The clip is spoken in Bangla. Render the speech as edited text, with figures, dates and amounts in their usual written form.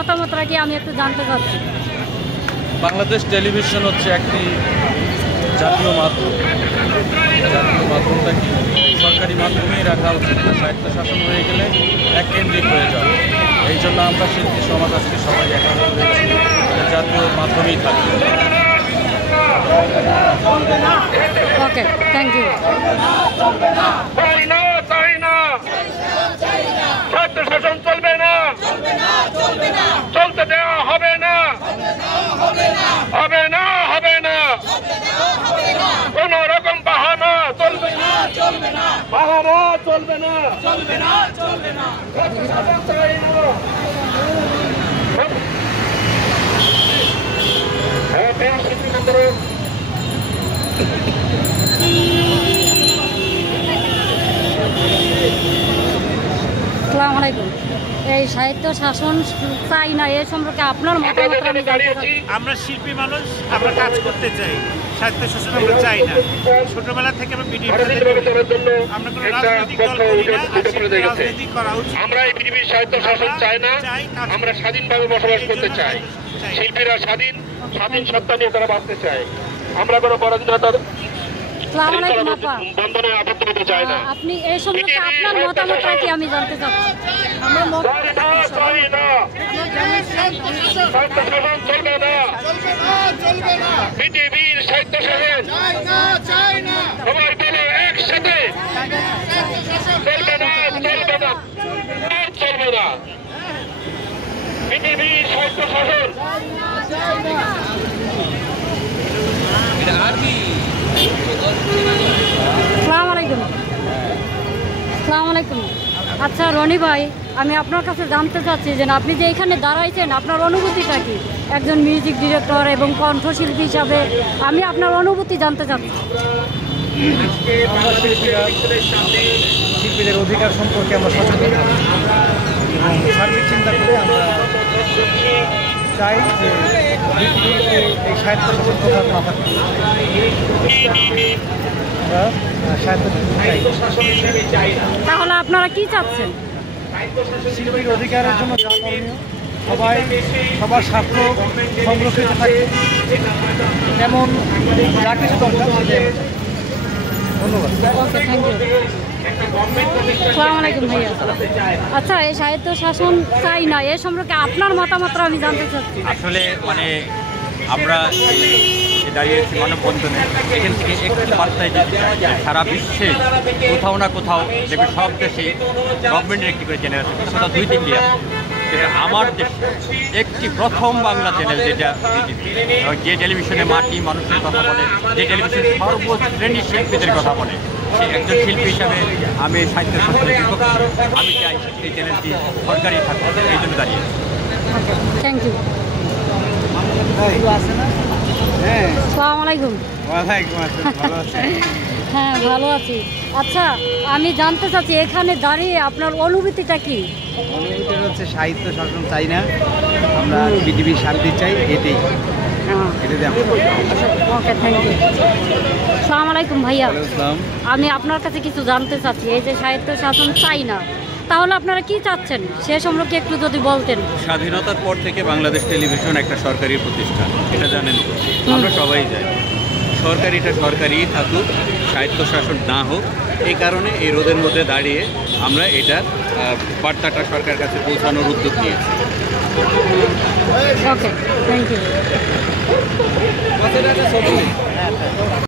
মতামতটা কি আমি একটু জানতে চাচ্ছি। বাংলাদেশ টেলিভিশন হচ্ছে একটি জাতীয় মাধ্যম। জাতীয় মাধ্যমটা কি সরকারি মাধ্যমেই রাখা উচিত, স্বায়ত্তশাসন হয়ে গেলে এককেন্দ্রিক হয়ে যাবে। এই জন্য আমরা শিল্পী সমাজ আজকে সবাই একত্র হয়েছি, জাতীয় মাধ্যমেই থাকবে। ওকে, থ্যাংক ইউ। স্বায়ত্তশাসন চলবে না, চলতে দেওয়া হবে না, হবে না, হবে না, কোন রকম বাহানা চলবে না, বাহানা চলবে না, আসসালামু আলাইকুম। এই সাহিত্য শাসন চাই না এ সম্পর্কে আপনার মতামত আমি জানতে চাই। আমরা শিল্পী মানুষ, আমরা কাজ করতে চাই, সাহিত্য শাসন আমরা চাই না। ছোটবেলা থেকে আমরা আমরা কোনো রাজনৈতিক দল করি না, রাজনীতি করা উচিত। আমরা এই পৃথিবীর সাহিত্য শাসন চাই না, আমরা স্বাধীনভাবে বসবাস করতে চাই। শিল্পীরা স্বাধীন সত্তা নিয়ে তারা বাঁচতে চায়। আমরা কোনো পরাধীনতার বন্ধনে আবদ্ধ হতে চাই না। আপনি এই সম্পর্কে আপনার মতামতটা কি আমি জানতে চাচ্ছি। চলবে না, পৃথিবীর সাহিত্য শাসন সবাই মিলে একসাথে চলবে না, চলবে না, চলবে না, পৃথিবীর সাহিত্য শাসন। আসসালামু আলাইকুম। আচ্ছা রনি ভাই, আমি আপনার কাছে জানতে চাচ্ছি যে আপনি যে এখানে দাঁড়াইছেন আপনার অনুভূতিটা কি একজন মিউজিক ডিরেক্টর এবং কণ্ঠশিল্পী হিসাবে, আমি আপনার অনুভূতি জানতে চাচ্ছি। শিল্পীদের অধিকার সম্পর্কে আমরা সচেতন এবং সার্বিক চিন্তা করে আমরা চাই যে পৃথিবীতে এই সাহিত্য শাসন প্রধান না থাকে। তাহলে আপনারা কি চাচ্ছেন? শিল্পীর অধিকারের জন্য যা করণীয় সবার স্বার্থ সংরক্ষিত থাকে, তেমন যা কিছু দরকার। ধন্যবাদ। ওকে, থ্যাংক ইউ। আসসালামু আলাইকুম ভাইয়া। আচ্ছা, এই সাহিত্য শাসন চাই না এ সম্পর্কে আপনার মতামতটা আমি জানতে চাচ্ছি। আসলে আমরা দাঁড়িয়েছি মানববন্ধনে, এখান থেকে একটি বার্তায় দিতে চাই, সারা বিশ্বে কোথাও না কোথাও দেখবে সব দেশেই গভর্নমেন্টের একটি করে চ্যানেল আছে, কোথাও 2-3টি আছে। সেটা আমার দেশে একটি প্রথম বাংলা চ্যানেল, যেটা যে টেলিভিশনে মাটি মানুষের কথা বলে, যে টেলিভিশন সর্বশ্রেণীর শিল্পীদের কথা বলে, সে একজন শিল্পী হিসাবে আমি সাহিত্য শাসনের বিপক্ষে। আমি চাই এই চ্যানেলটি সরকারি থাকবে, এই জন্য দাঁড়িয়েছি। Thank you. আসসালামু আলাইকুম। হ্যাঁ, ভালো আছি। আচ্ছা, আমি জানতে চাচ্ছি এখানে দাঁড়িয়ে আপনার অনুভূতিটা কি? অনুভূতি হচ্ছে সাহিত্য শাসন চাই না, আমরা পৃথিবীর শান্তি চাই, এটাই। ওকে, থ্যাংক ইউ। আসসালামু আলাইকুম ভাইয়া। আমি আপনার কাছে কিছু জানতে চাচ্ছি, এই যে সাহিত্য শাসন চাই না, তাহলে আপনারা কি চাচ্ছেন সে সম্পর্কে একটু যদি বলতেন। স্বাধীনতার পর থেকে বাংলাদেশ টেলিভিশন একটা সরকারি প্রতিষ্ঠান, এটা জানেন তো, আমরা সবাই জানি। সরকারিটা সরকারিই থাকুক, স্বায়ত্তশাসন না হোক। এই কারণে এই রোদের মধ্যে দাঁড়িয়ে আমরা এটার বার্তাটা সরকারের কাছে পৌঁছানোর উদ্যোগ নিয়েছি। ওকে, থ্যাংক ইউ।